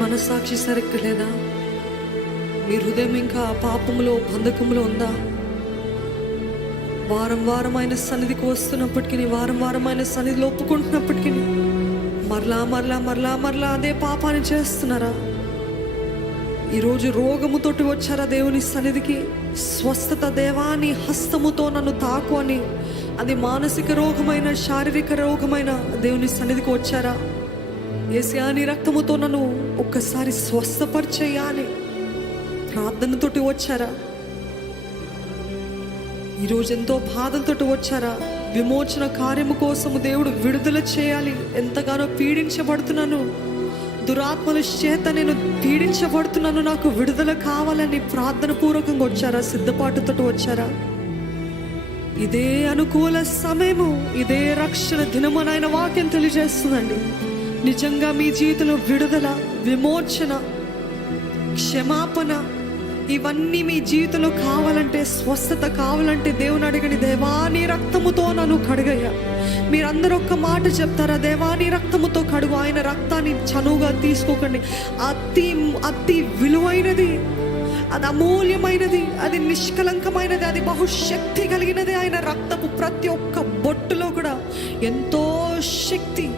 మనస్సాక్షి సరిగ్గా లేదా? మీ హృదయం ఇంకా పాపములో బంధకములో ఉందా? వారం వారం ఆయన సన్నిధికి వస్తున్నప్పటికీ, వారం వారం ఆయన సన్నిధిలో ఒప్పుకుంటున్నప్పటికీ మరలా మరలా మరలా మరలా అదే పాపాన్ని చేస్తున్నారా? ఈరోజు రోగముతోటి వచ్చారా దేవుని సన్నిధికి? స్వస్థత దేవాని హస్తముతో నన్ను తాకు అని, అది మానసిక రోగమైన శారీరక రోగమైన దేవుని సన్నిధికి వచ్చారా? యేసయ్యా నీ రక్తముతో నన్ను ఒక్కసారి స్వస్థపరిచేయ్యా అని ప్రార్థనతోటి వచ్చారా? ఈరోజు ఎంతో బాధలతోటి వచ్చారా? విమోచన కార్యము కోసము దేవుడు విడుదల చేయాలి, ఎంతగానో పీడించబడుతున్నాను, దురాత్మల చేత నేను పీడించబడుతున్నాను, నాకు విడుదల కావాలని ప్రార్థన పూర్వకంగా వచ్చారా? సిద్ధపాటుతో వచ్చారా? ఇదే అనుకూల సమయము, ఇదే రక్షణ దినము అని ఆయన వాక్యం తెలియజేస్తుందండి. నిజంగా మీ జీవితంలో విడుదల, విమోచన, క్షమాపణ ఇవన్నీ మీ జీవితంలో కావాలంటే, స్వస్థత కావాలంటే దేవుని అడగండి. దేవా నీ రక్తముతో నన్ను కడుగయ్యా. మీరందరూ ఒక్క మాట చెప్తారా? దేవా నీ రక్తముతో కడుగు. ఆయన రక్తాన్ని చనువుగా తీసుకోకండి. అతి అతి విలువైనది, అది అమూల్యమైనది, అది నిష్కలంకమైనది, అది బహుశక్తి కలిగినది. ఆయన రక్తపు ప్రతి ఒక్క బొట్టులో కూడా ఎంతో శక్తి.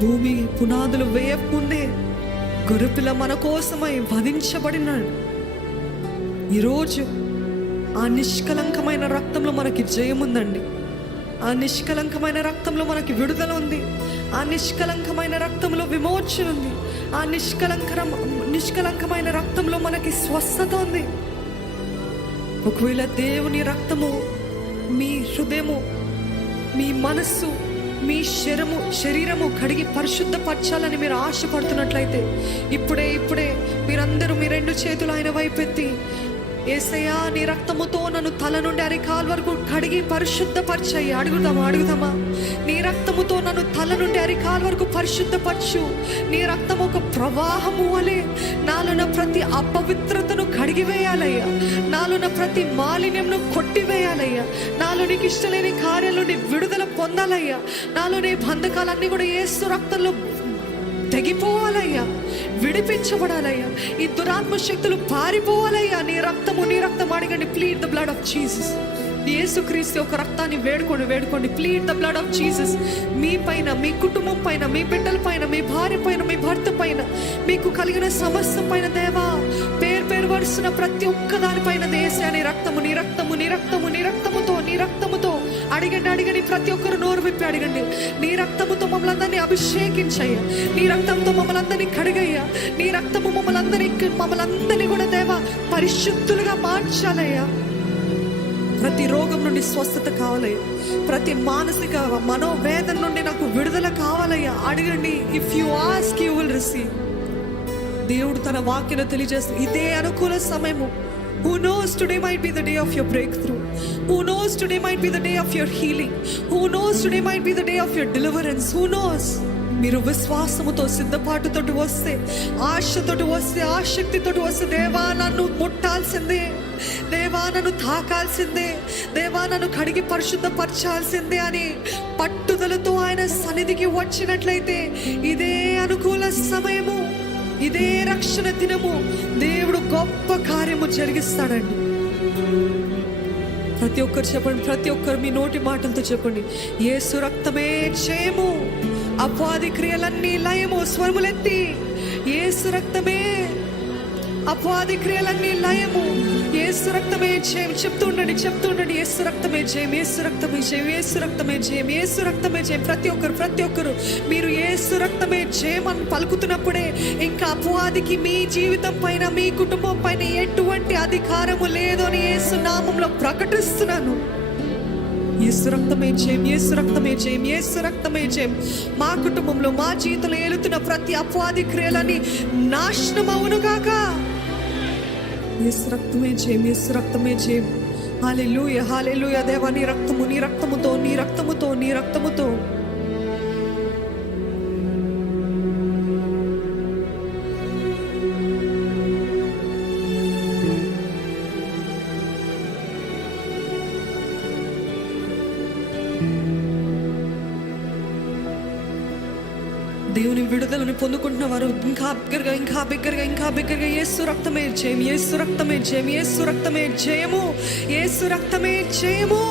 భూమి పునాదులు వేయకుండే గొర్రెపిల్ల మన కోసమై వధించబడినాడు. ఈరోజు ఆ నిష్కలంకమైన రక్తంలో మనకి జయముందండి. ఆ నిష్కలంకమైన రక్తంలో మనకి విడుదల ఉంది. ఆ నిష్కలంకమైన రక్తంలో విమోచన ఉంది. ఆ నిష్కలంకమైన రక్తంలో మనకి స్వస్థత ఉంది. ఒకవేళ దేవుని రక్తము మీ హృదయము, మీ మనస్సు, మీ శరీరము కడిగి పరిశుద్ధపరచాలని మీరు ఆశపడుతున్నట్లయితే ఇప్పుడే మీరందరూ మీ రెండు చేతులు ఆయన వైపెత్తి, యేసయ్యా నీ రక్తముతో నన్ను తల నుండి అరికాల వరకు కడిగి పరిశుద్ధపరచాయి. అడుగుదామా? నీ రక్తముతో నన్ను తల నుండి అరికాల వరకు పరిశుద్ధపరచు. నీ రక్తం ఒక ప్రవాహము వలె నాలోన ప్రతి అపవిత్రతను కడిగివేయాలయ్యా. నాలోన ప్రతి మాలిన్యంను కొట్టివేయాలయ్యా. నాలో నీకు ఇష్టలేని కార్యాల నుండి విడుదల పొందాలయ్యా. నాలోని బంధకాలన్నీ కూడా యేసు రక్తంలో తెగిపోవాలయ్యా, విడిపించబడాలయ్యా. ఈ దురాత్మ శక్తులు పారిపోవాలయ్యా. నీ రక్తం అడగండి. Plead the blood of Jesus. యేసుక్రీస్తు యొక్క రక్తాన్ని వేడుకోండి. Plead the blood of Jesus. మీ పైన, మీ కుటుంబం పైన, మీ బిడ్డల పైన, మీ భార్య పైన, మీ భర్త పైన, మీకు కలిగిన సమస్య పైన దేవా పేరు వరుసన ప్రతి ఒక్క దానిపైన యేసయ్యా నీ రక్తముతో అడగండి. ప్రతి ఒక్కరు నోరు విప్పి అడగండి. నీ రక్తముతో మమ్మల్ని అందరినీ అభిషేకించయ్యా. నీ రక్తంతో మమ్మల్ని అందరినీ కడిగయ్యా. నీ రక్తము మమ్మల్ని అందరినీ కూడా దేవా పరిశుద్ధులుగా మార్చాలయ్యా. ప్రతి రోగం నుండి స్వస్థత కావాలయ్యా. ప్రతి మానసిక మనోవేదన నుండి నాకు విడుదల కావాలయ్యా. అడగండి. If you ask you will receive. దేవుడు తన వాక్యను తెలియజేస్తుంది. ఇదే అనుకూల సమయము. Who knows today might be the day of your breakthrough. Who knows today might be the day of your healing. Who knows today might be the day of your deliverance. Who knows? మీరు విశ్వాసముతో సిద్ధపాటుతోటి వస్తే, ఆశతోటి వస్తే, ఆసక్తితోటి వస్తే, దేవా నన్ను ముట్టాల్సిందే, దేవా నన్ను తాకాల్సిందే, దేవా నన్ను కడిగి పరిశుద్ధపరచాల్సిందే అని పట్టుదలతో ఆయన సన్నిధికి వచ్చినట్లయితే ఇదే అనుకూల సమయము, ఇదే రక్షణ దినము. దేవుడు గొప్ప కార్యము జరిగిస్తాడండి. ప్రతి ఒక్కరు చెప్పండి. ప్రతి ఒక్కరు మీ నోటి మాటలతో చెప్పండి. యేసు రక్తమే జయము, అపవాది క్రియలన్నీ లయము. స్వరములెత్తి యేసు రక్తమే, అపవాది క్రియలన్నీ లయము. యేసు రక్తమే జయం. చెప్తూ ఉండండి. యేసు రక్తమే జయం, యేసు రక్తమే జయం, యేసు రక్తమే జయం, యేసు రక్తమే జయం. ప్రతి ఒక్కరు మీరు యేసు రక్తమే జయం అని పలుకుతున్నప్పుడే ఇంకా అపవాదికి మీ జీవితం పైన, మీ కుటుంబం పైన ఎటువంటి అధికారము లేదు అని యేసు నామంలో ప్రకటిస్తున్నాను. యేసు రక్తమే జయం, యేసు రక్తమే జయం, యేసు రక్తమే జయం. మా కుటుంబంలో, మా జీవితంలో ఏలుతున్న ప్రతి అపవాది క్రియలని నాశనం అవును గాక. యేసు రక్తమే జయం, యేసు రక్తమే జయం. హల్లెలూయా, హల్లెలూయా. దేవా నీ రక్తముతో దేవుని పొందుకుంటున్న వారు ఇంకా బిగ్గరగా, ఇంకా బిగ్గరగా, ఇంకా బిగ్గరగా యేసు రక్తమే జయం, యేసు రక్తమే జయం, యేసు రక్తమే జయము, యేసు రక్తమే జయము.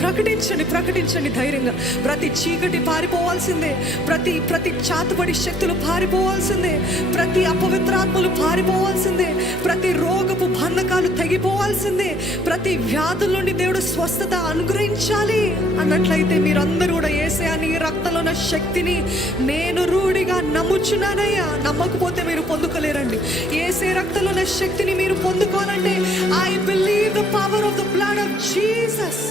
ప్రకటించండి, ప్రకటించండి ధైర్యంగా. ప్రతి చీకటి పారిపోవాల్సిందే, ప్రతి చాతుబడి శక్తులు పారిపోవాల్సిందే, ప్రతి అపవిత్రాత్మలు పారిపోవాల్సిందే, ప్రతి రోగపు బంధకాలు తెగిపోవాల్సిందే, ప్రతి వ్యాధుల నుండి దేవుడు స్వస్థత అనుగ్రహించాలి అన్నట్లయితే మీరందరూ కూడా యేసయ్యా నీ రక్తంలో ఉన్న శక్తిని నేను రూఢిగా నమ్ముచున్నానయ్యా. నమ్మకపోతే మీరు పొందుకోలేరండి. యేసయ్య రక్తంలో ఉన్న శక్తిని మీరు పొందుకోవాలంటే I believe the power of the blood of Jesus.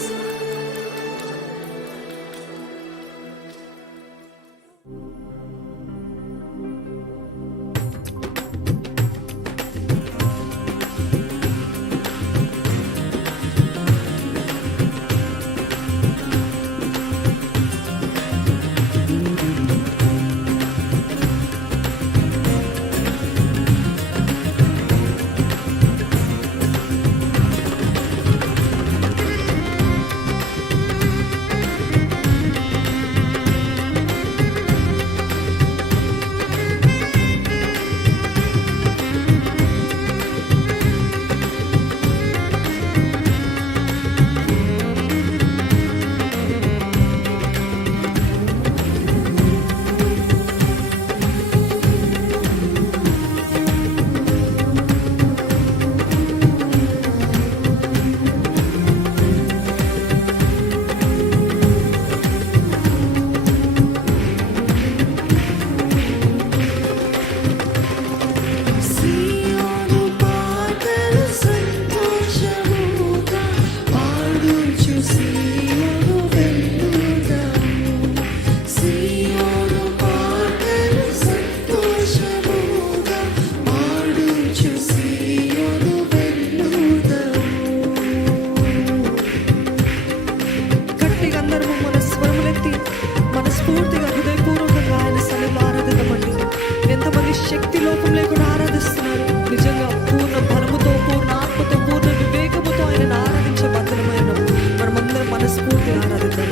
మనస్ఫూర్తిగా హృదయపూర్వకంగా ఆయన సన్నిధిలో ఆరాధిద్దామండి. ఎంతమంది శక్తి లోపం లేకుండా ఆరాధిస్తున్నారు. నిజంగా పూర్ణ బలముతో, పూర్ణ ఆత్మతో, పూర్ణ వివేకముతో ఆయనను ఆరాధించే బద్దలమైన మనమందరం మనస్ఫూర్తిగా ఆరాధిద్దాం.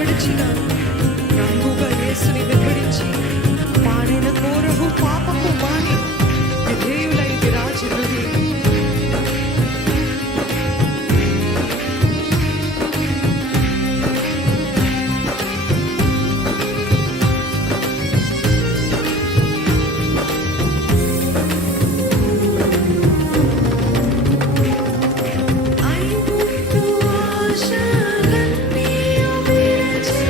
విడిచిన రంగుగా యేసుని వెంబడించి పాడిన కోరహు పాపము మాని విధేయులై విరాజిల్లుడి. ఐగుప్తు ఆశలన్నీ విడిచి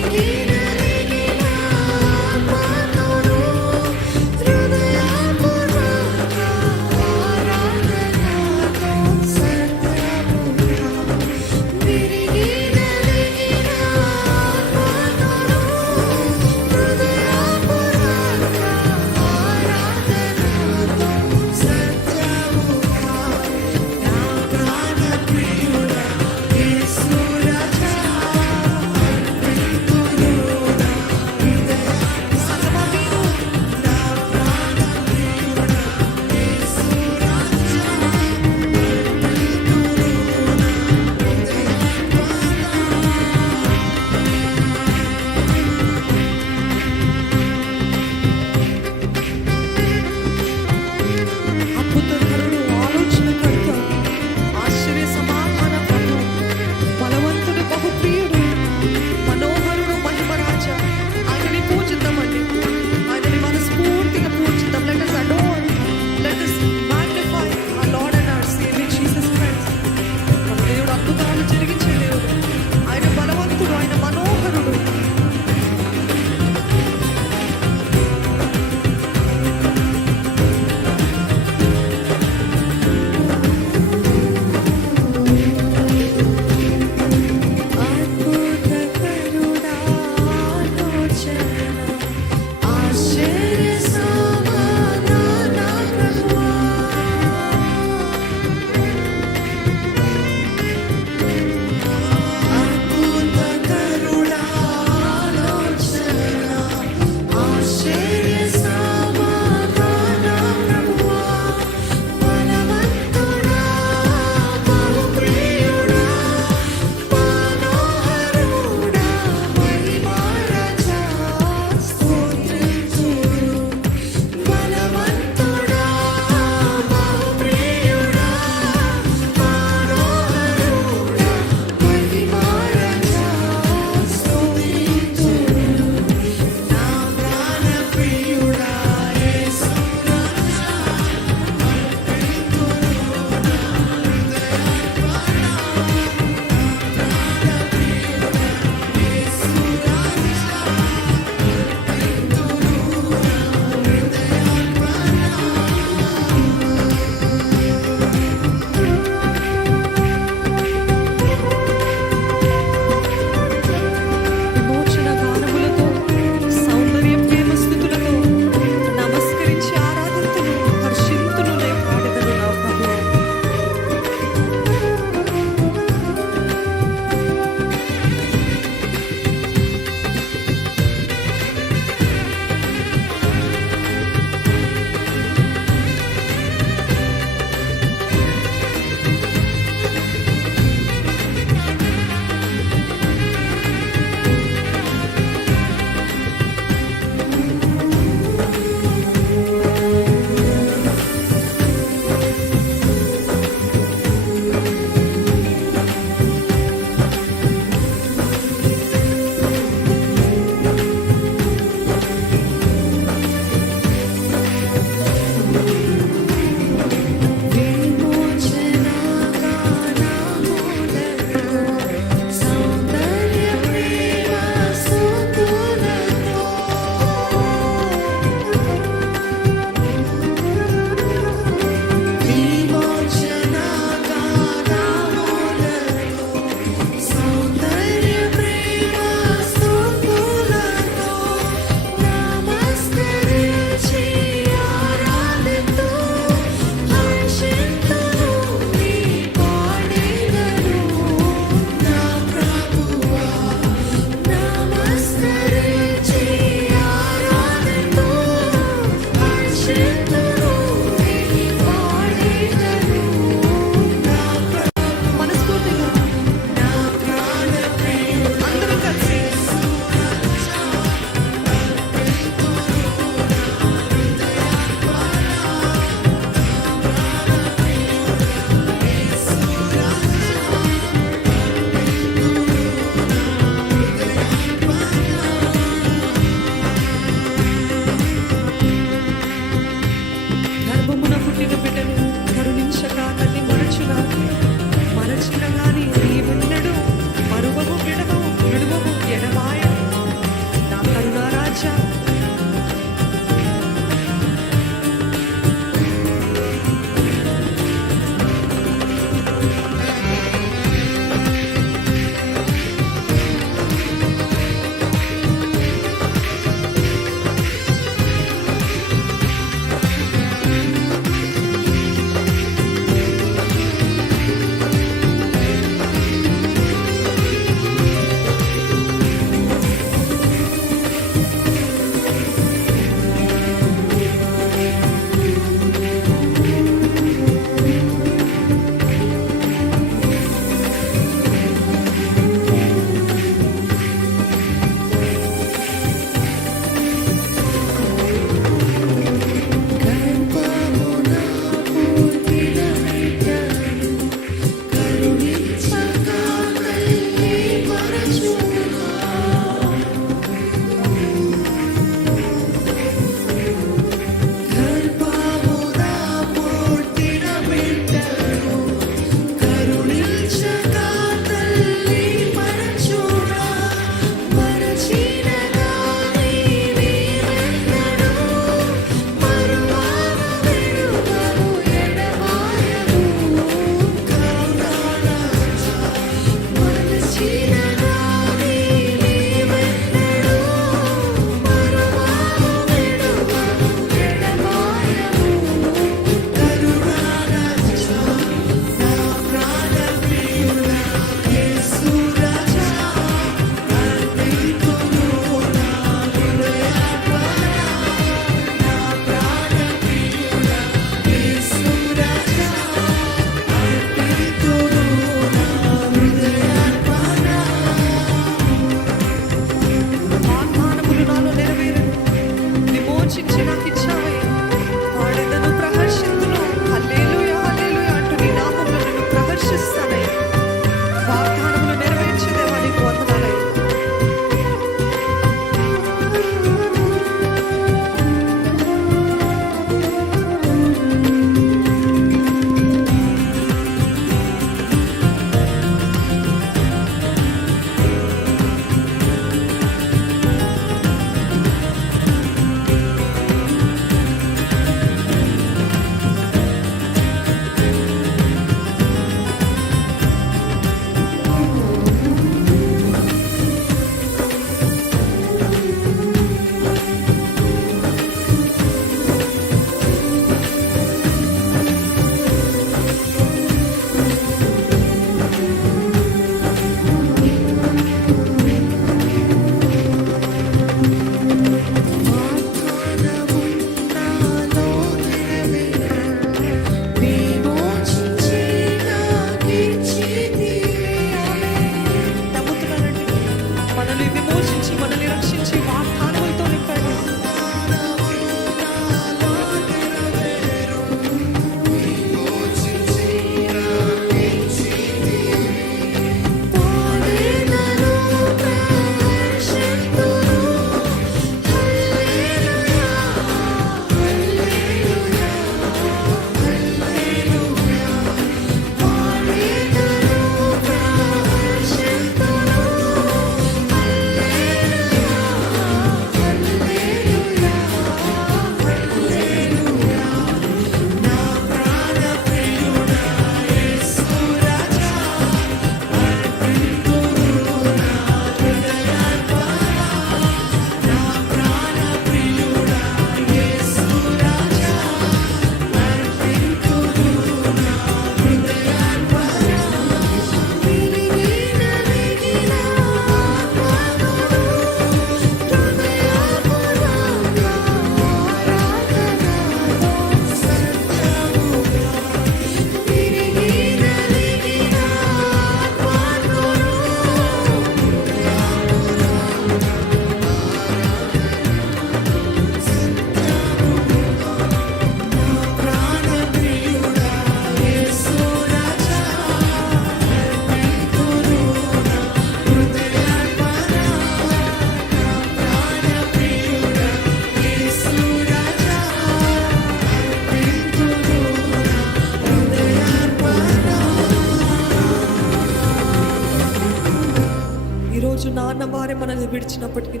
మనల్ని విడిచినప్పటికీ,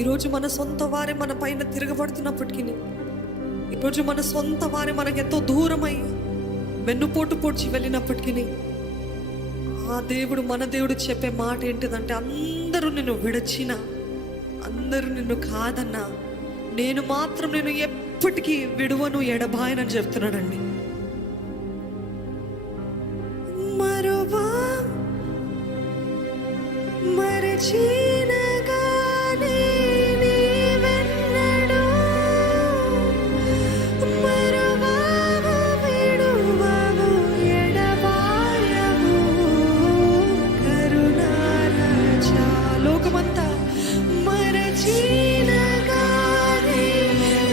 ఈరోజు మన సొంత వారే మన పైన తిరగబడుతున్నప్పటికీ, ఈరోజు మన సొంత వారే మనకెంతో దూరమై వెన్నుపోటు పొడిచి వెళ్ళినప్పటికీ, ఆ దేవుడు మన దేవుడు చెప్పే మాట ఏంటిదంటే, అందరూ నిన్ను విడచిన, అందరూ నిన్ను కాదన్నా, నేను మాత్రం నేను ఎప్పటికీ విడువను ఎడబాయనని చెప్తున్నాడండి. మరువా మరచినగానే నీవెన్నడూ మరువవు విడువవు ఎడబాయవు కరుణారాజా. లోకమంతా మరచినగానే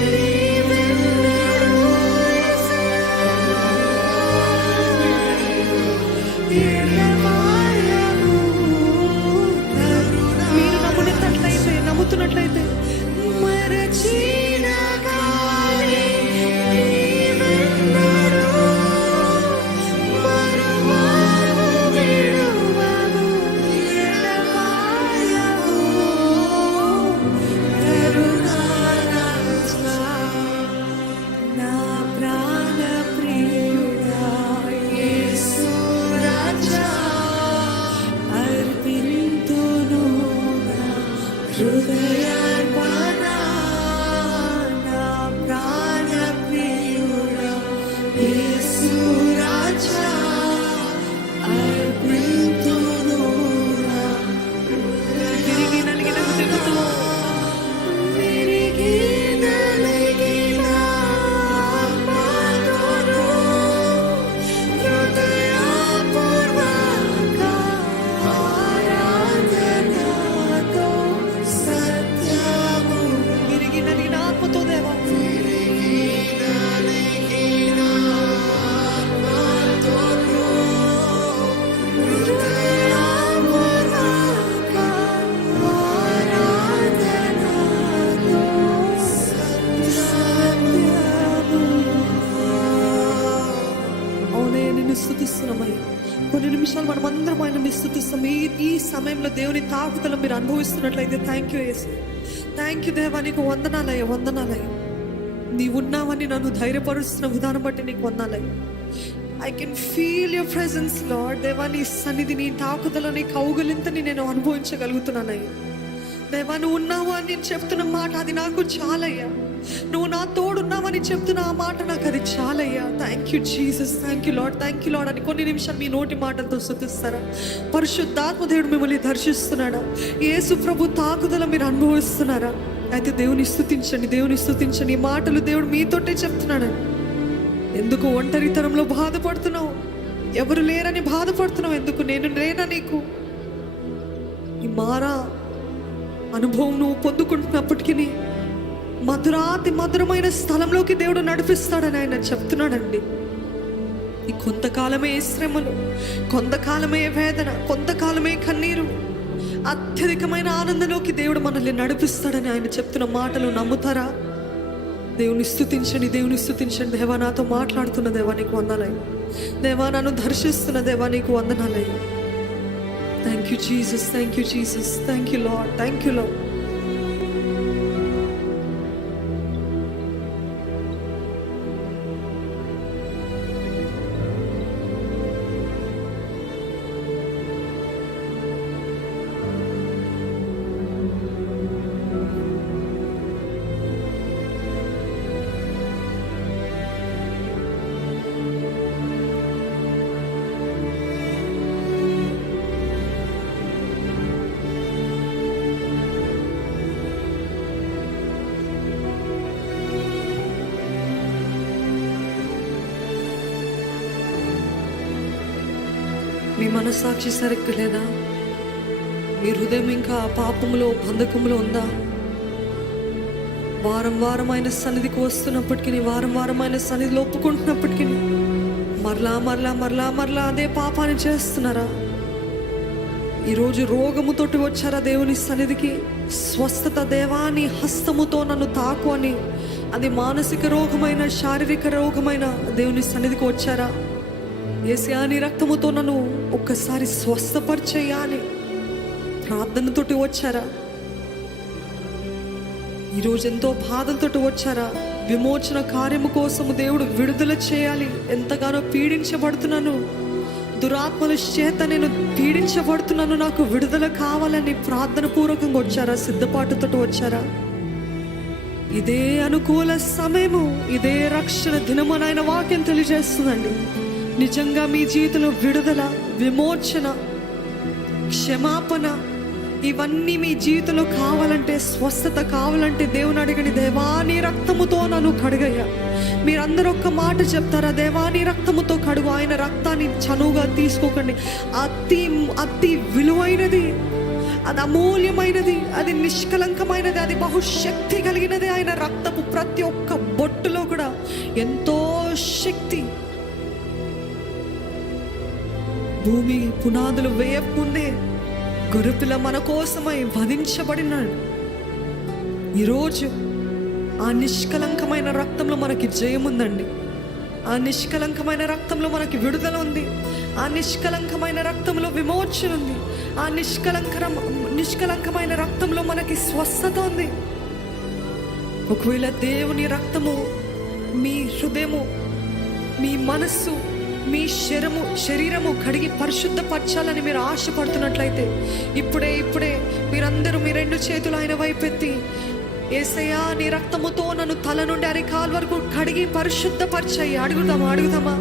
నీవెన్నడూ ఎడబాయవు. మీరు నమ్ముతున్నట్లయితే మరచినగానే నీవెన్నడూ మరువవు విడువవు ఎడబాయవు కరుణారాజా. నా ప్రాణ ప్రియుడా యేసు రాజా, అర్పింతును నా హృదయార్పణ. నా ప్రాణ ప్రియుడా యేసు రాజా, అర్పింతును నా విరిగి నలిగిన హృదయముతో, విరిగి నలిగిన ఆత్మతోను, హృదయపూర్వక ఆరాధనతో సత్యము. విరిగి నలిగిన ఆత్మతో దేవా, హృదయపూర్వక ఆరాధనతో సత్యము. అవునే నిన్ను స్తుతిస్తున్నామయ్యా. కొన్ని నిమిషాలు మనం అందరం ఆయన స్తుతిస్తాం. ఈ సమయంలో దేవుని తాకుదల మీరు అనుభవిస్తున్నట్లయితే థ్యాంక్ యూ యేసు, థ్యాంక్ యూ దేవా, నీకు వందనాలయ్య, వందనాలయ్య. నీవు ఉన్నావని నన్ను ధైర్యపరుస్తున్న విధానం బట్టి నీకు వందనాలయ్య. I can feel your presence Lord. దేవా, నీ సన్నిధి, నీ తాకుదల, నీ కౌగులింతని నేను అనుభవించగలుగుతున్నానయ్యా. దేవా, నువ్వు ఉన్నావు అని నేను చెప్తున్న మాట అది నాకు చాలయ్యా. నువ్వు నా తోడున్నావని చెప్తున్న ఆ మాట నాకు అది చాలయ్యా. Thank you Jesus, thank you Lord, thank you lord అని కొన్ని నిమిషాలు మీ నోటి మాటలతో స్తుతిస్తారా? పరిశుద్ధాత్మ దేవుడు మిమ్మల్ని దర్శిస్తున్నాడా? యేసు ప్రభు తాకుదల మీరు అనుభవిస్తున్నారా? అయితే దేవుని స్తుతించండి, దేవుని స్తుతించండి. ఈ మాటలు దేవుడు మీతోటే చెప్తున్నాడు. ఎందుకు ఒంటరితనంలో బాధపడుతున్నావు? ఎవరు లేరని బాధపడుతున్నావు ఎందుకు? నేను లేనా నీకు? ఈ మారా అనుభవం నువ్వు పొందుకుంటున్నప్పటికీ మధురాతి మధురమైన స్థలంలోకి దేవుడు నడిపిస్తాడని ఆయన చెప్తున్నాడండి. ఈ కొంతకాలమే శ్రమలు, కొంతకాలమే వేదన, కొంతకాలమే కన్నీరు, అత్యధికమైన ఆనందంలోకి దేవుడు మనల్ని నడిపిస్తాడని ఆయన చెప్తున్న మాటలు నమ్ముతారా? దేవుని స్తుతించండి, దేవుని స్తుతించండి. దేవా, నాతో మాట్లాడుతున్న దేవా నీకు వందనాలయ్య. దేవా, నన్ను దర్శిస్తున్న దేవా నీకు వందనాలయ్య. Thank you Jesus, thank you Jesus, thank you Lord, thank you Lord. మీ మనస్సాక్షి సరిగ్గా లేదా? మీ హృదయం ఇంకా పాపములో, బంధకములో ఉందా? వారం వారం ఆయన సన్నిధికి వస్తున్నప్పటికీ, వారం వారం ఆయన సన్నిధిలో ఒప్పుకుంటున్నప్పటికీ మరలా మరలా మరలా మరలా అదే పాపాన్ని చేస్తున్నారా? ఈరోజు రోగముతోటి వచ్చారా దేవుని సన్నిధికి? స్వస్థత దేవాని హస్తముతో నన్ను తాకు అని, అది మానసిక రోగమైన, శారీరక రోగమైన దేవుని సన్నిధికి వచ్చారా? యేసయ్యా, నీ రక్తముతో నన్ను ఒక్కసారి స్వస్థపరిచేయా అని ప్రార్థనతోటి వచ్చారా? ఈరోజు ఎంతో బాధలతోటి వచ్చారా? విమోచన కార్యము కోసము దేవుడు విడుదల చేయాలి, ఎంతగానో పీడించబడుతున్నాను, దురాత్మల చేత నేను పీడించబడుతున్నాను, నాకు విడుదల కావాలని ప్రార్థన పూర్వకంగా వచ్చారా? సిద్ధపాటుతో వచ్చారా? ఇదే అనుకూల సమయము, ఇదే రక్షణ దినము అని ఆయన వాక్యం తెలియజేస్తుందండి. నిజంగా మీ జీవితంలో విడుదల, విమోచన, క్షమాపణ ఇవన్నీ మీ జీవితంలో కావాలంటే, స్వస్థత కావాలంటే దేవుని అడగండి. దేవా నీ రక్తముతో నన్ను కడుగయ్యా. మీరందరూ ఒక్క మాట చెప్తారా? దేవా నీ రక్తముతో కడుగు. ఆయన రక్తాన్ని చనువుగా తీసుకోకండి. అతి అతి విలువైనది, అది అమూల్యమైనది, అది నిష్కలంకమైనది, అది బహుశక్తి కలిగినది. ఆయన రక్తపు ప్రతి ఒక్క బొట్టులో కూడా ఎంతో శక్తి. భూమి పునాదులు వేయకుండే గొర్రెపిల్ల మన కోసమై వధించబడినాడు. ఈరోజు ఆ నిష్కలంకమైన రక్తంలో మనకి జయముందండి. ఆ నిష్కలంకమైన రక్తంలో మనకి విడుదల ఉంది. ఆ నిష్కలంకమైన రక్తంలో విమోచన ఉంది. ఆ నిష్కలంకమైన రక్తంలో మనకి స్వస్థత ఉంది. ఒకవేళ దేవుని రక్తము మీ హృదయము, మీ మనస్సు, మీ శరీరము కడిగి పరిశుద్ధపరచాలని మీరు ఆశపడుతున్నట్లయితే ఇప్పుడే మీరందరూ మీ రెండు చేతులు ఆయన వైపెత్తి, యేసయ్యా నీ రక్తముతో నన్ను తల నుండి అరికాలు వరకు కడిగి పరిశుద్ధపరచాయి. అడుగుదామా?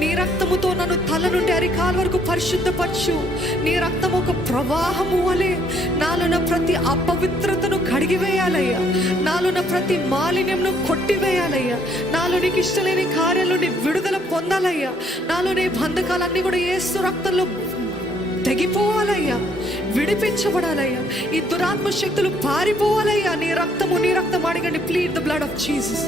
నీ రక్తముతో నన్ను తల నుండి అరికాలు వరకు పరిశుద్ధపరచు. నీ రక్తం ఒక ప్రవాహము వలె నాలోన ప్రతి అపవిత్రతను కడిగివేయాలయ్యా. నాలోన ప్రతి మాలిన్యంను కొట్టివేయాలయ్యా. నాలో నీకు ఇష్టలేని కార్యాల నుండి విడుదల పొందాలయ్యా. నాలోని బంధకాలన్నీ కూడా యేసు రక్తంలో తెగిపోవాలయ్యా, విడిపించబడాలయ్యా. ఈ దురాత్మ శక్తులు పారిపోవాలయ్యా. నీ రక్తం అడగండి. Plead the blood of Jesus.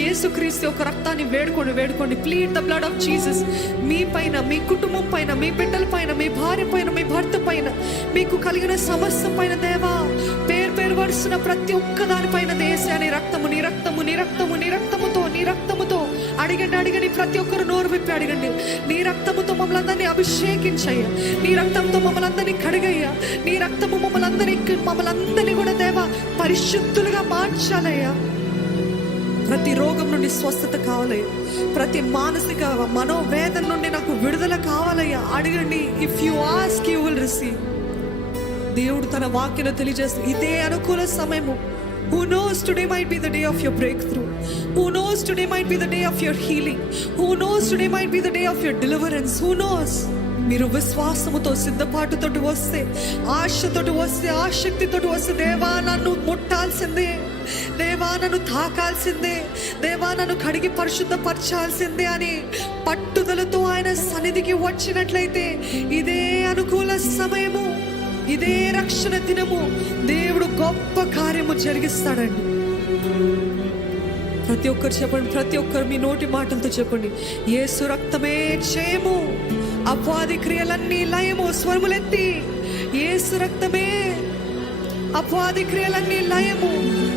యేసుక్రీస్తు యొక్క రక్తాన్ని వేడుకోండి. Plead the blood of Jesus. మీ పైన, మీ కుటుంబం పైన, మీ బిడ్డల పైన, మీ భార్య పైన, మీ భర్త పైన, మీకు కలిగిన సమస్య పైన దేవా పేరు వరుసన ప్రతి ఒక్క దానిపైన దేశా నీ రక్తముతో అడగండి. ప్రతి ఒక్కరు నోరు విప్పి అడగండి. నీ రక్తముతో మమ్మల్ని అందరినీ అభిషేకించయ్యా. నీ రక్తంతో మమ్మల్ని అందరినీ కడిగయ్యా. నీ రక్తము మమ్మల్ని అందరినీ కూడా దేవా పరిశుద్ధులుగా మార్చాలయ్యా. ప్రతి రోగం నుండి స్వస్థత కావాలయ్యా. ప్రతి మానసిక మనోవేదన నుండి నాకు విడుదల కావాలయ్యా. అడగండి. If you ask you will receive. దేవుడు తన వాక్యను తెలియజేస్తుంది. ఇదే అనుకూల సమయము. Who knows today might be the day of your breakthrough. Who knows today might be the day of your healing. Who knows today might be the day of your deliverance. Who knows? మీరు విశ్వాసముతో, సిద్ధపాటుతోటి వస్తే, ఆశతోటి వస్తే, ఆసక్తితోటి వస్తే, దేవా నన్ను ముట్టాల్సిందే, దేవా నన్ను తాకాల్సిందే, దేవా నన్ను కడిగి పరిశుద్ధపరచాల్సిందే అని పట్టుదలతో ఆయన సన్నిధికి వచ్చినట్లయితే ఇదే అనుకూల సమయము, ఇదే రక్షణ దినము. దేవుడు గొప్ప కార్యము జరిగిస్తాడండి. ప్రతి ఒక్కరు చెప్పండి. ప్రతి ఒక్కరు మీ నోటి మాటలతో చెప్పండి. యేసు రక్తమే జయము, అపవాది క్రియలన్నీ లయము. స్వరములెత్తి యేసు రక్తమే, అపవాది క్రియలన్నీ లయము.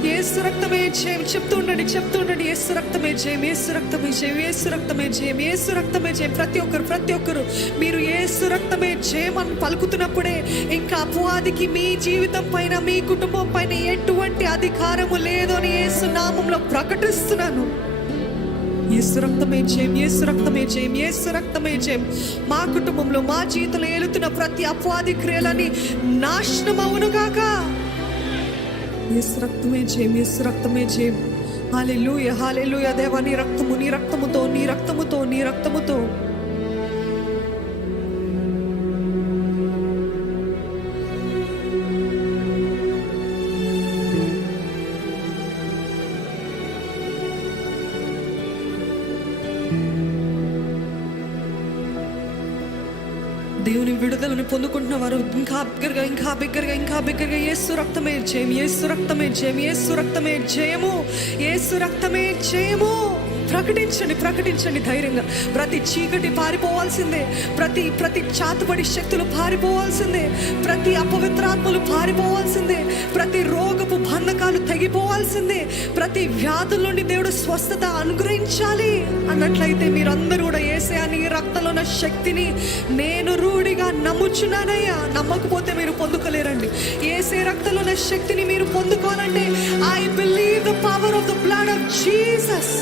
యేసు రక్తమే జయం. చెప్తూ ఉండండి. యేసు రక్తమే జయం, యేసు రక్తమే జయం, యేసు రక్తమే జయం, యేసు రక్తమే జయం. ప్రతి ఒక్కరు మీరు యేసు రక్తమే జయం అని పలుకుతున్నప్పుడే ఇంకా అపవాదికి మీ జీవితం పైన, మీ కుటుంబం పైన ఎటువంటి అధికారము లేదు అని యేసు నామంలో ప్రకటిస్తున్నాను. యేసు రక్తమే జయం, యేసు రక్తమే జయం, యేసు రక్తమే జయం. మా కుటుంబంలో, మా జీవితంలో ఏలుతున్న ప్రతి అపవాది క్రియలని నాశనం అవునుగాక. యేసు రక్తమే జయం, యేసు రక్తమే జయం. హల్లెలూయా, హల్లెలూయా. దేవా నీ రక్తముతో దేవుని విడుదలను పొందుకుంటున్న వారు ఇంకా బిగ్గరగా యేసు రక్తమే జయం, యేసు రక్తమే జయం, యేసు రక్తమే జయము, యేసు రక్తమే జయము. ప్రకటించండి, ప్రకటించండి ధైర్యంగా. ప్రతి చీకటి పారిపోవాల్సిందే, ప్రతి చాతుబడి శక్తులు పారిపోవాల్సిందే, ప్రతి అపవిత్రాత్మలు పారిపోవాల్సిందే, ప్రతి రోగపు బంధకాలు తెగిపోవాల్సిందే, ప్రతి వ్యాధుల నుండి దేవుడు స్వస్థత అనుగ్రహించాలి అన్నట్లయితే మీరందరూ కూడా యేసయ్యా నీ రక్తంలో ఉన్న శక్తిని నేను రూఢిగా నమ్ముచున్నానయ్యా. నమ్మకపోతే మీరు పొందుకోలేరండి. యేసయ్య రక్తంలో ఉన్న శక్తిని మీరు పొందుకోవాలంటే I believe the power of the blood of Jesus.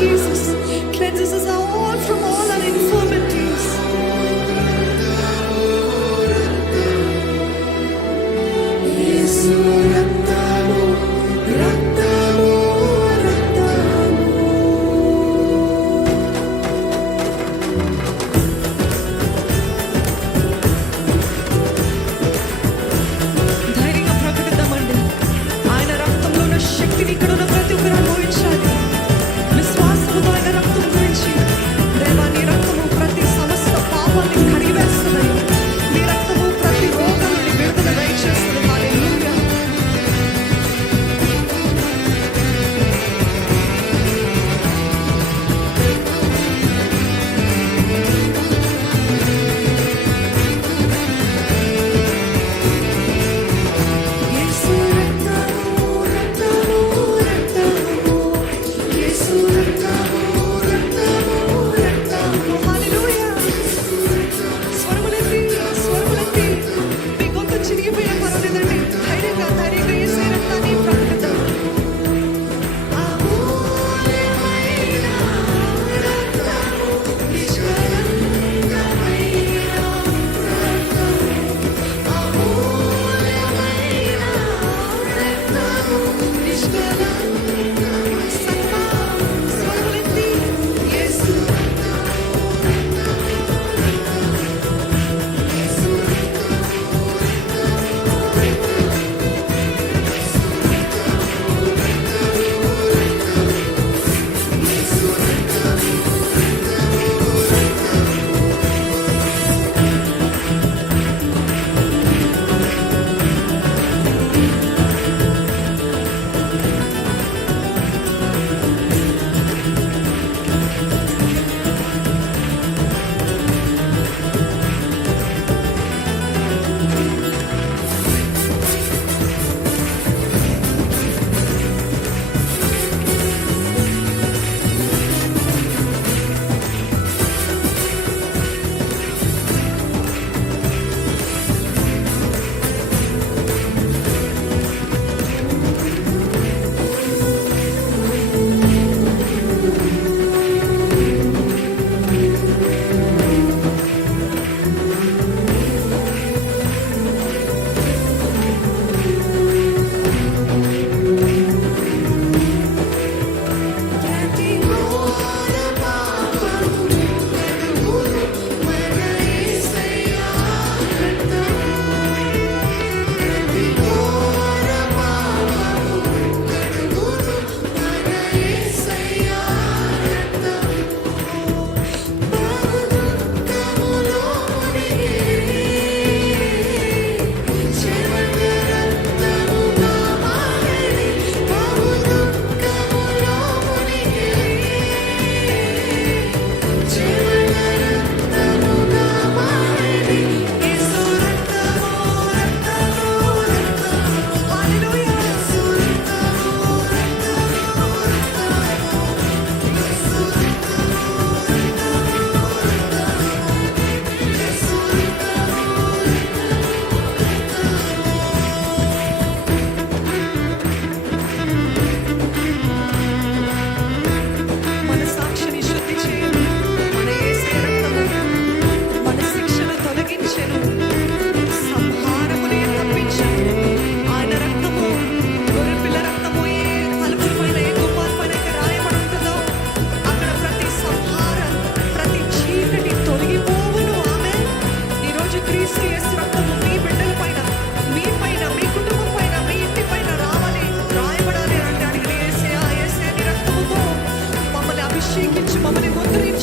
Jesus cleanses us all from all our infirmities. Yesu raktamu, raktamu, raktamu. ధైర్యంగా ప్రకటిద్దామండి. ఆయన రక్తంలో ఉన్న శక్తిని ఇక్కడ ఉన్న ప్రతి ఒక్కరు అనుభవించాలి. విశ్వాసముతో ఆయన రక్తం గురించి, దేవా నీ రక్తము ప్రతి సమస్త పాపాన్ని కడిగివేస్తున్నది, నీ రక్తము ప్రతి రోగం నుండి విడుదల దయచేస్తుంది. హల్లెలూయా. యేసు రక్తము, రక్తము, రక్తము.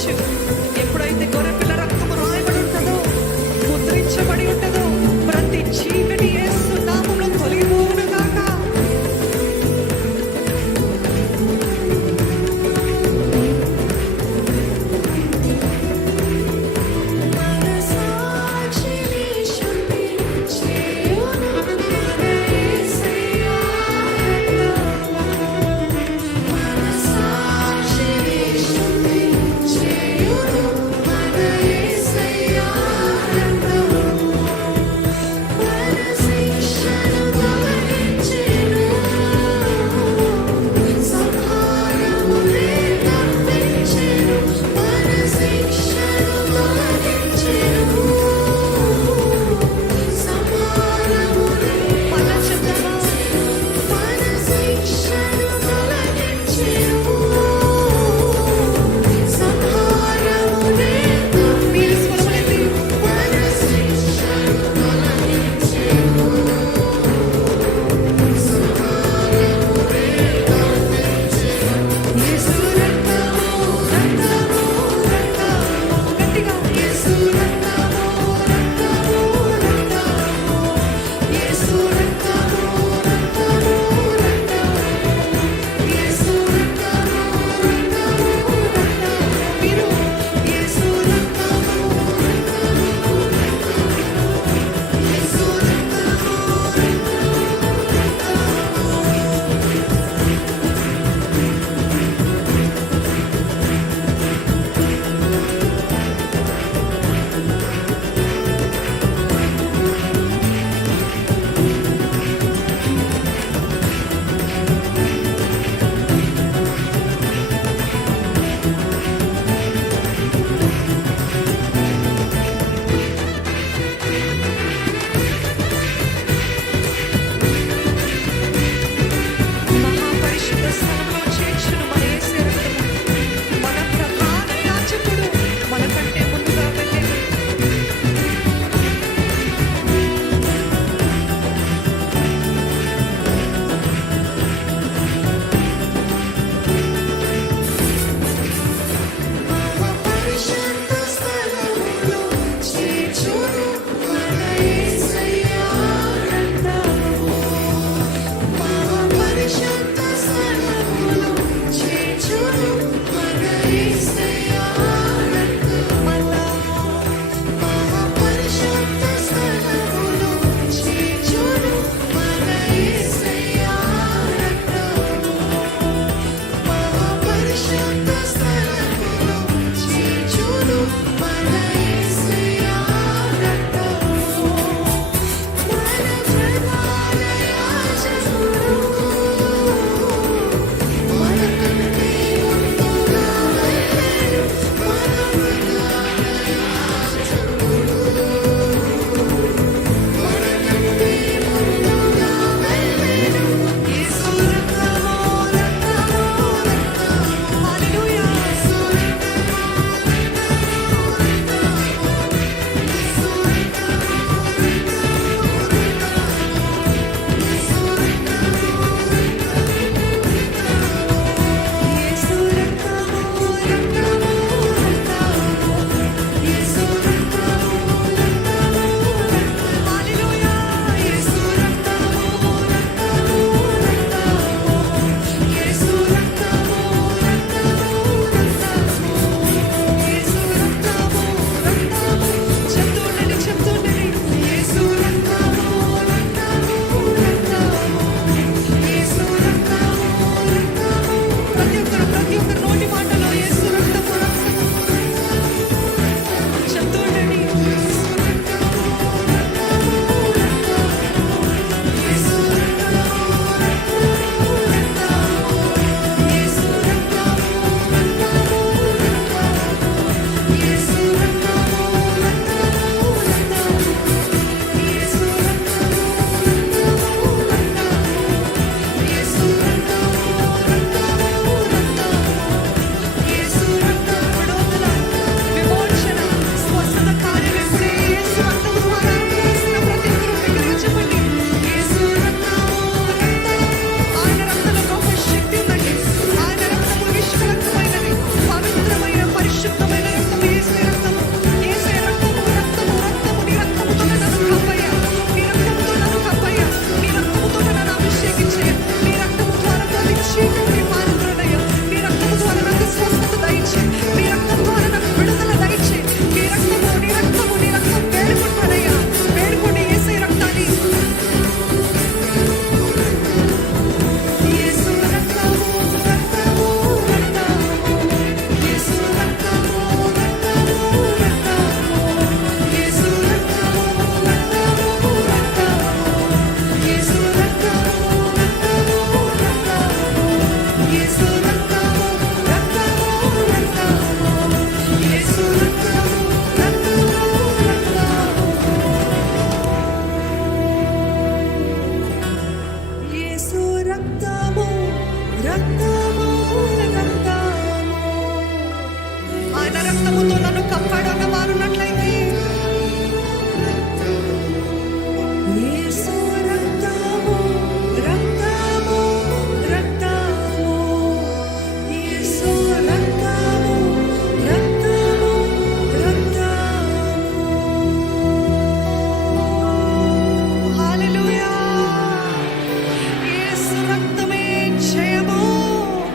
గమనించు. ఎప్పుడైతే గొర్రెపిల్ల రక్తము రాయబడి ఉంటుందో, ముద్రించబడి ఉంటుందో, ప్రతి చీకటి యేసు నామములో తొలగిపోవును గాక. మీరు స్వరములెత్తి యేసు రక్తము, రక్తము, రక్తము. గట్టిగా యేసు రక్తము, రక్తము, రక్తము. యేసు రక్తము, రక్తము, రక్తము. యేసు రక్తము, రక్తము, రక్తము. మీరు యేసు రక్తము, రక్తము, రక్తము. యేసు రక్తము, మహాపరిశుద్ధ స్థలంలో చేర్చును మన యేసు రక్తము. మన ప్రధాన యాజకుడు మనకంటే ముందుగా వెళ్ళేది. మహాపరిశుద్ధ స్థలములో చేర్చును మన యేసయ్య రక్తము. మహాపరిశుద్ధ స్థలములో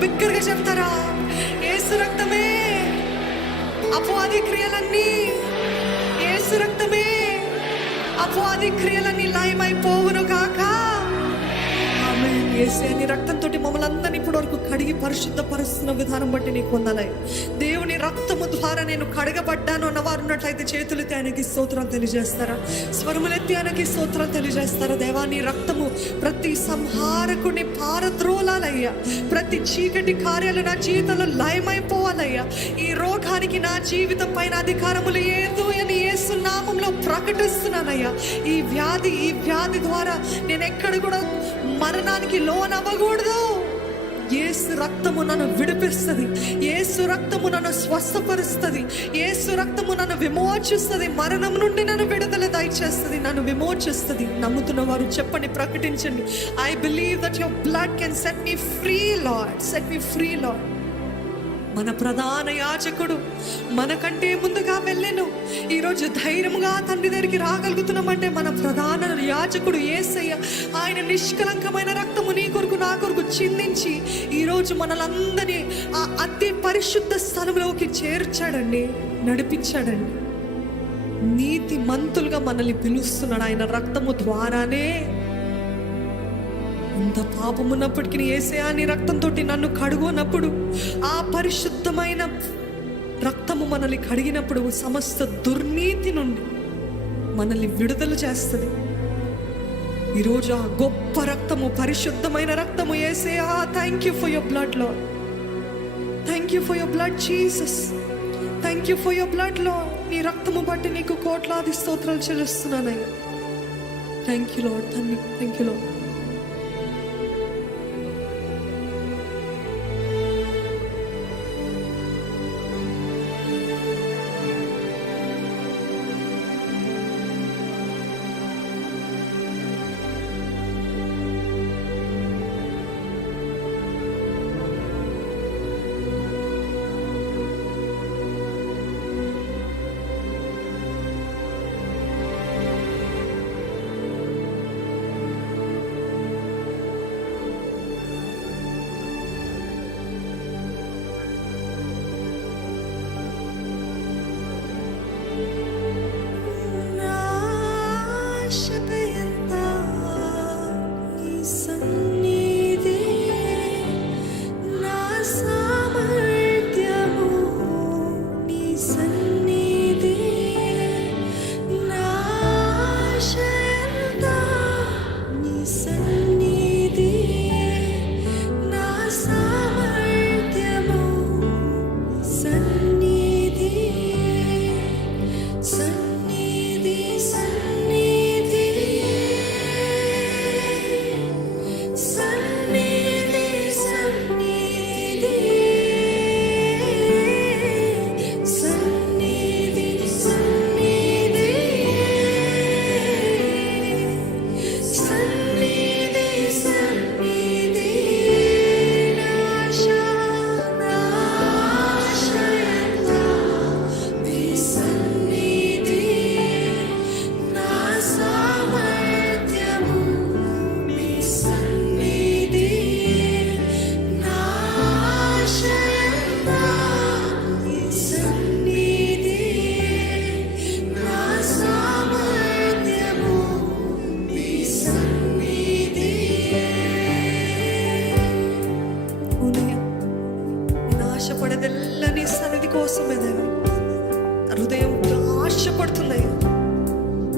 బిగ్గరగా చెప్తారా? యేసు రక్తమే, అపవాది క్రియలన్నీ, యేసు రక్తమే, అపవాది క్రియలన్నీ లయమైపోవును కాక. యేసయ్య నీ రక్తంతో మమ్మల్ని అందరినీ ఇప్పటి వరకు కడిగి పరిశుద్ధపరుస్తున్న విధానం బట్టి నీకు వందనాలు. దేవుని రక్తము ద్వారా నేను కడగబడ్డాను అన్నవారు ఉన్నట్లయితే చేతులెత్తి ఆయనకి స్తోత్రాలు తెలియజేస్తారా? స్వరములెత్తి ఆయనకి స్తోత్రాలు తెలియజేస్తారా? దేవా నీ రక్తము ప్రతి సంహారకుని పారద్రోలాలయ్యా. ప్రతి చీకటి కార్యాలు నా జీవితంలో లయమైపోవాలయ్యా. ఈ రోగానికి నా జీవితం పైన అధికారములు లేదు అని యేసు నామంలో ప్రకటిస్తున్నానయ్యా. ఈ వ్యాధి ద్వారా నేను ఎక్కడ కూడా మరణానికి లోనవ్వకూడదు. యేసు రక్తము నన్ను విడిపిస్తుంది, యేసు రక్తము నన్ను స్వస్థపరుస్తుంది, యేసు రక్తము నన్ను విమోచిస్తుంది, మరణం నుండి నన్ను విడుదల దయచేస్తుంది, నన్ను విమోచిస్తుంది. నమ్ముతున్న వారు చెప్పండి, ప్రకటించండి. I believe that your blood can set me free Lord, set me free Lord. మన ప్రధాన యాజకుడు మనకంటే ముందుగా వెళ్ళెను. ఈరోజు ధైర్యంగా తండ్రి దగ్గరికి రాగలుగుతున్నామంటే మన ప్రధాన యాజకుడు యేసయ్య. ఆయన నిష్కలంకమైన రక్తము నీ కొరకు నా కొరకు చిందించి ఈరోజు మనలందరినీ ఆ అతి పరిశుద్ధ స్థలంలోకి చేర్చాడండి, నడిపించాడండి. నీతి మంతులుగా మనల్ని పిలుస్తున్నాడు ఆయన రక్తము ద్వారానే. ఎంత పాపమున్నప్పటికీ యేసయ్య నీ రక్తంతో నన్ను కడుగునప్పుడు, ఆ పరిశుద్ధమైన రక్తము మనల్ని కడిగినప్పుడు సమస్త దుర్నీతి నుండి మనల్ని విడుదల చేస్తుంది. ఈరోజు ఆ గొప్ప రక్తము, పరిశుద్ధమైన రక్తము యేసయ్య, thank you for your blood Lord, thank you for your blood Jesus, thank you for your blood Lord. నీ రక్తము బట్టి నీకు కోట్లాది స్తోత్రాలు చెల్లిస్తున్నానయ్యా. Thank you Lord, thank you Lord.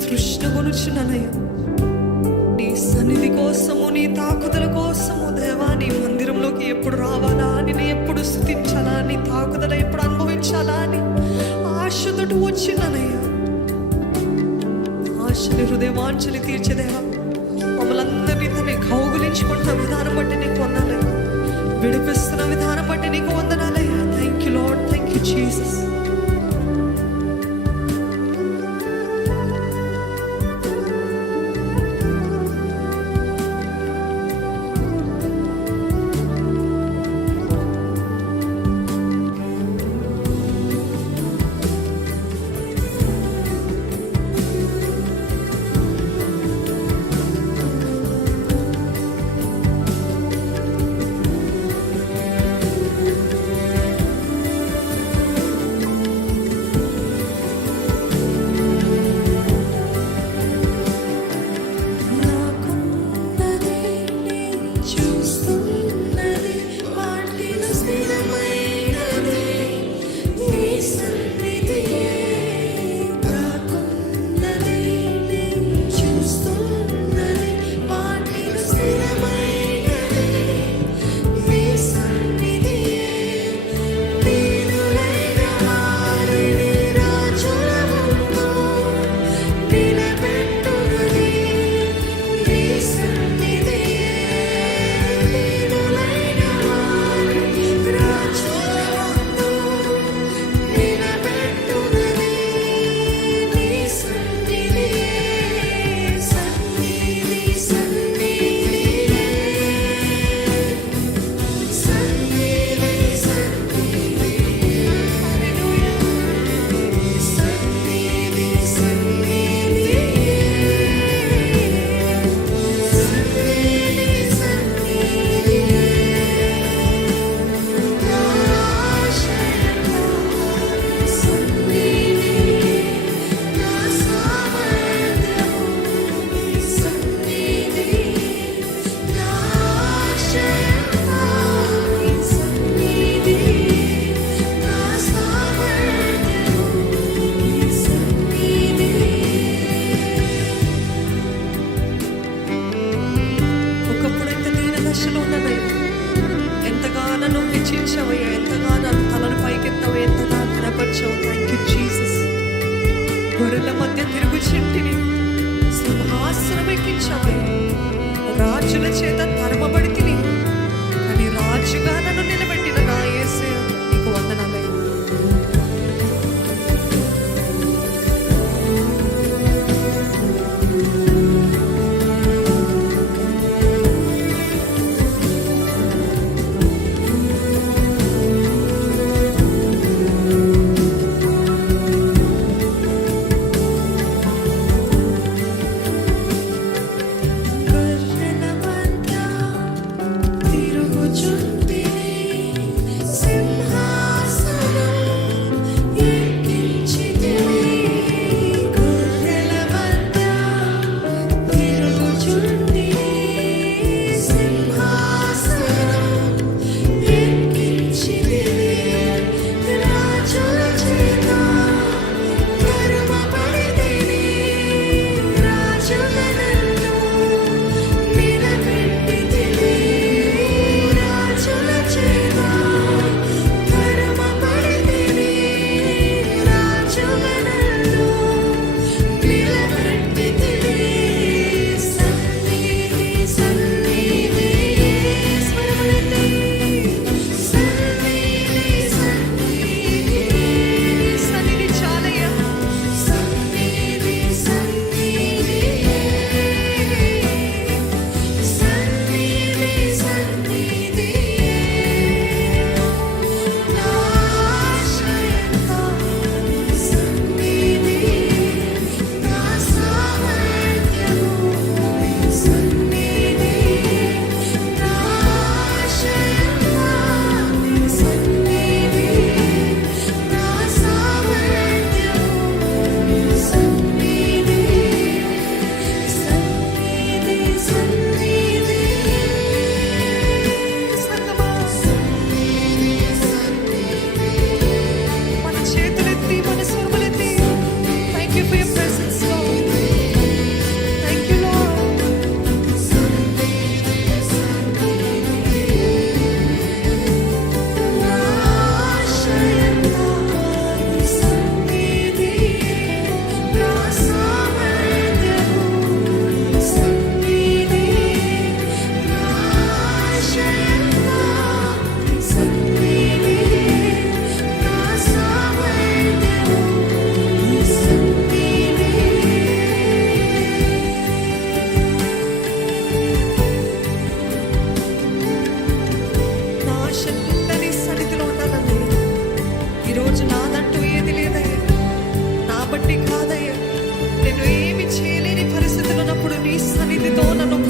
తృష్ణగొనుచున్నానయ్యా. నీ సన్నిధి కోసము, నీ తాకుదల కోసము దేవా, నీ మందిరంలోకి ఎప్పుడు రావాలా, నిన్ను ఎప్పుడు స్తుతించాలా, నీ తాకుదల ఎప్పుడు అనుభవించాలా అని ఆశతోటి వచ్చినానయ్యా. ఆశని హృదయవాంఛని తీర్చేదేవా, మమ్మల్ని అందరినీ తనే కౌగులించుకుంటున్న విధానం బట్టి నీకు వందనాలయ్యా, విడిపిస్తున్న విధానం బట్టి నీకు వందనాలయ్యా. Thank you Lord, thank you Jesus. ఎంతగానో నువ్వు హెచ్చించావయ్యా, ఎంతగానో తలను పైకెత్తావు, ఎంతగా కనపరిచావు. Thank you Jesus. గొర్రెల మధ్య తిరుగుచుంటిని, సింహాసనం ఎక్కించావయ్యా. రాజుల చేత తరమబడి తిని, కానీ రాజుగా నన్ను నిలబెట్టిన నా యేసయ్యా నీకు వందనాలయ్యా.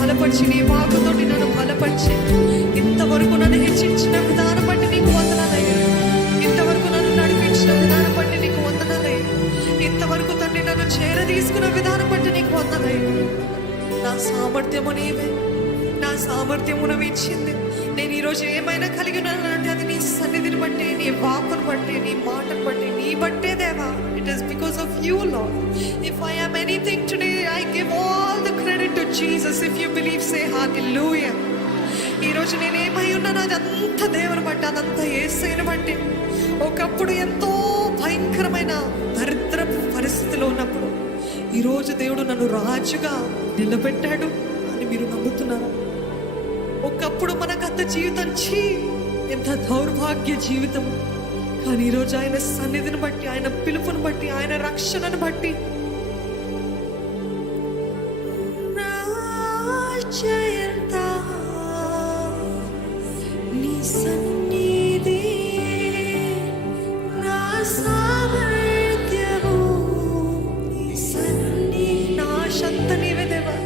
బలపరిచి, నీ వాక్కుతోటి నన్ను బలపరిచి, ఇంతవరకు నన్ను హెచ్చించిన విధానం బట్టి నీకు వందనాలయ్యా. ఇంతవరకు నన్ను నడిపించిన విధానం బట్టి నీకు వందనాలయ్యా. ఇంతవరకు తండ్రి నన్ను చేరదీసుకున్న విధానం బట్టి నీకు వందనాలయ్యా. నా సామర్థ్యము నీవే, నా సామర్థ్యము నువ్వు ఇచ్చింది. నేను ఈరోజు ఏమైనా కలిగి ఉన్నానంటే అది నీ సన్నిధిని బట్టి, నీ వాక్కును బట్టి, నీ మాటను బట్టి, నీ బట్టే దేవా. It is because of you, Lord. If I am anything today, I give all the credit to Jesus. If you believe, say hallelujah. ఈరోజు నేను ఏమై ఉన్నానో అదంతా దేవుని బట్టి, అదంతా యేసయ్యను బట్టి. ఒకప్పుడు ఎంతో భయంకరమైన దరిద్ర పరిస్థితిలో ఉన్నప్పుడు ఈరోజు దేవుడు నన్ను రాజుగా నిలబెట్టాడు అని మీరు నమ్ముతున్నారా? ఒకప్పుడు మనకంత జీవితం ఎంత దౌర్భాగ్య జీవితం, కానీ ఈరోజు ఆయన సన్నిధిని బట్టి, ఆయన పిలుపుని బట్టి, ఆయన రక్షణను బట్టి నీ సన్నిధి నా సామర్థ్యము, నీ సన్నిధి నా శక్త నీవే దేవా.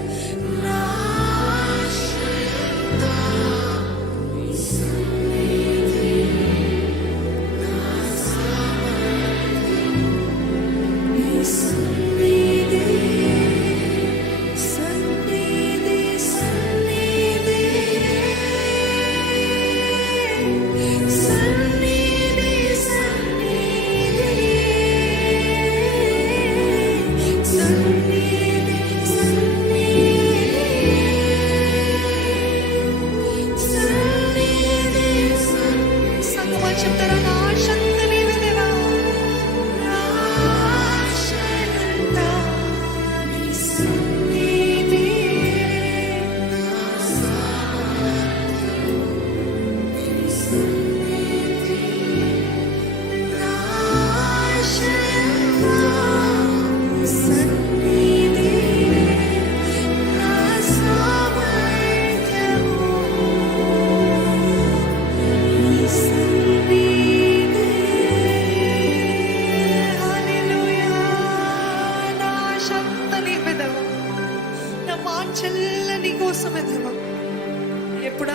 నీ కోసమే దేవా. ఎప్పుడా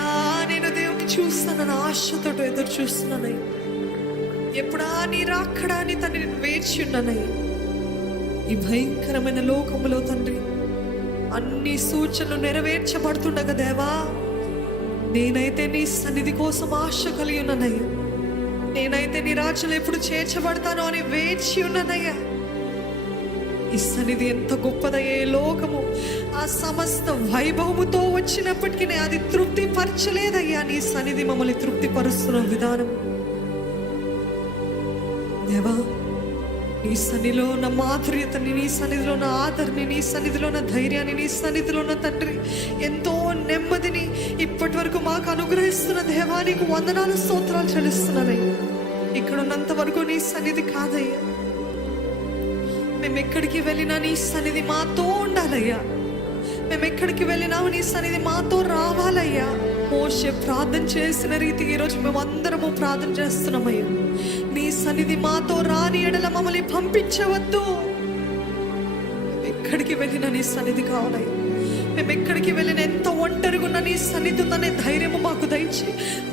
నేను దేవుని చూస్తానని ఆశతో ఎదురు చూస్తున్నానయ్యా. ఎప్పుడా నీ రాకడా అని తండ్రి నేను వేచి ఉన్నానయ్యా. ఈ భయంకరమైన లోకములో తండ్రి అన్ని సూచనలు నెరవేర్చబడుతుండగా దేవా, నేనైతే నీ సన్నిధి కోసం ఆశ కలిగి ఉన్నానయ్యా. నేనైతే నీ రాజ్యంలో ఎప్పుడు చేర్చబడతానో అని వేచి ఉన్నానయ్యా. ఈ సన్నిధి ఎంత గొప్పదయ్యే లోకము ఆ సమస్త వైభవముతో వచ్చినప్పటికీ అది తృప్తి పరచలేదయ్యా. నీ సన్నిధి మమ్మల్ని తృప్తి పరుస్తున్న విధానం దేవా, నీ సన్నిధిలో ఉన్న మాధుర్యతని, నీ సన్నిధిలో ఉన్న ఆదరణని, నీ సన్నిధిలో ఉన్న ధైర్యాన్ని, నీ సన్నిధిలో ఉన్న తండ్రి ఎంతో నెమ్మదిని ఇప్పటి వరకు మాకు అనుగ్రహిస్తున్న దేవా, నీకు వందనాలు స్తోత్రాలు చెల్లిస్తున్నానయ్యా. ఇక్కడ ఉన్నంత వరకు నీ సన్నిధి కాదయ్యా. మేము ఎక్కడికి వెళ్ళినా నీ సన్నిధి మాతో ఉండాలయ్యా. మేము ఎక్కడికి వెళ్ళినా నీ సన్నిధి మాతో రావాలయ్యా. మోషే ప్రార్థన చేసిన రీతి ఈరోజు మేము అందరము ప్రార్థన చేస్తున్నామయ్యా. నీ సన్నిధి మాతో రాని ఎడల మమ్మల్ని పంపించవద్దు. ఎక్కడికి వెళ్ళినా నీ సన్నిధి కావాలయ్యా. మేము ఎక్కడికి వెళ్ళిన ఎంత ఒంటరిగా ఉన్న నీ సన్నిధి ఉందనే ధైర్యము మాకు దయచి.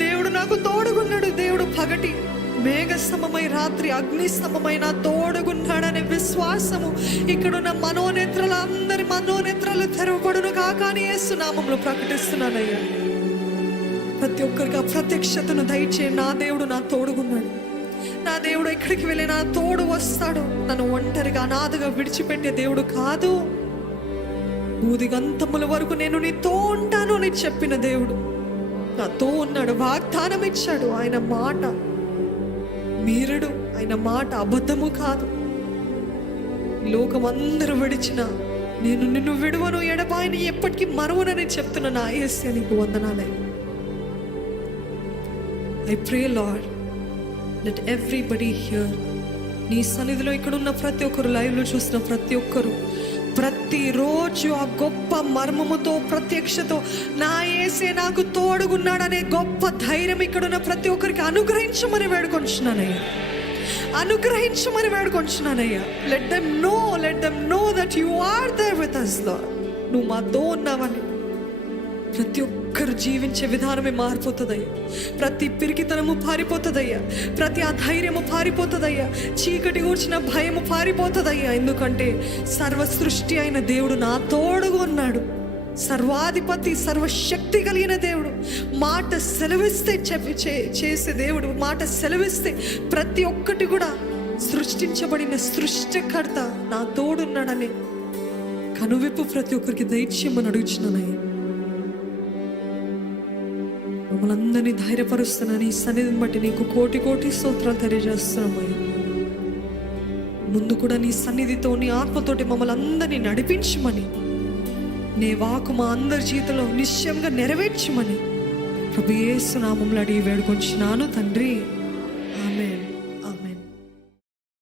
దేవుడు నాకు తోడుగున్నాడు. దేవుడు పగటి మేఘస్తంభమై రాత్రి అగ్నిస్తంభమై నా తోడుగున్నాడనే విశ్వాసము ఇక్కడున్న మనోనేత్రాల అందరి మనోనేత్రాలు తెరవబడును కాక అని యేసు నామములో ప్రకటిస్తున్నానయ్యా. ప్రతి ఒక్కరికి ఆ ప్రత్యక్షతను దయచే. నా దేవుడు నా తోడుగున్నాడు. నా దేవుడు ఎక్కడికి వెళ్ళి నా తోడు వస్తాడు. నన్ను ఒంటరిగా అనాథగా విడిచిపెట్టే దేవుడు కాదు. భూదిగంతముల వరకు నేను నీతో ఉంటాను అని చెప్పిన దేవుడు నాతో ఉన్నాడు. వాగ్దానం ఇచ్చాడు. ఆయన మాట మీరడు, ఆయన మాట అబద్ధము కాదు. లోకం అందరూ విడిచిన నేను నిన్ను విడువను, ఎడబాయిని ఎప్పటికీ మరువనని చెప్తున్న నా యేసయ్య నీకు వందనాలే. I pray Lord, let everybody here, నీ సన్నిధిలో ఇక్కడ ఉన్న ప్రతి ఒక్కరు, లైవ్లో చూసిన ప్రతి ఒక్కరు ప్రతిరోజు ఆ గొప్ప మర్మముతో ప్రత్యక్షతో నా యేసే నాకు తోడుగున్నాడనే గొప్ప ధైర్యం ఇక్కడున్న ప్రతి ఒక్కరికి అనుగ్రహించమని వేడుకొంచున్నానయ్యా. అనుగ్రహించమని వేడుకొంచున్నానయ్యా. Let them know that you are there with us Lord. నువ్వు మాతో ఉన్నావని ప్రతి ఒక్కరు జీవించే విధానమే మారిపోతుందయ్యా. ప్రతి పిరికితనము పారిపోతుందయ్యా. ప్రతి అధైర్యము పారిపోతుందయ్యా. చీకటి కూర్చిన భయము పారిపోతుందయ్యా. ఎందుకంటే సర్వ సృష్టి అయిన దేవుడు నా తోడుగా ఉన్నాడు. సర్వాధిపతి, సర్వశక్తి కలిగిన దేవుడు, మాట సెలవిస్తే చేసే దేవుడు, మాట సెలవిస్తే ప్రతి ఒక్కటి కూడా సృష్టించబడిన సృష్టికర్త నా తోడున్నాడని కనువిప్పు ప్రతి ఒక్కరికి దయచేయమని అడుగుచున్నానయ్యా. మమ్మల్ని అందరినీ ధైర్యపరుస్తున్నాను. ఈ సన్నిధిని బట్టి నీకు కోటి కోటి స్తోత్రాలు తెలియజేస్తున్నామయ్యా. ముందు కూడా నీ సన్నిధితో, నీ ఆత్మతోటి మమ్మల్ని అందరినీ నడిపించమని, నీ వాకు మా అందరి జీవితంలో నిశ్చయంగా నెరవేర్చమని ప్రభు యేసు నామములో అడిగి వేడుకొంచున్నాను తండ్రి.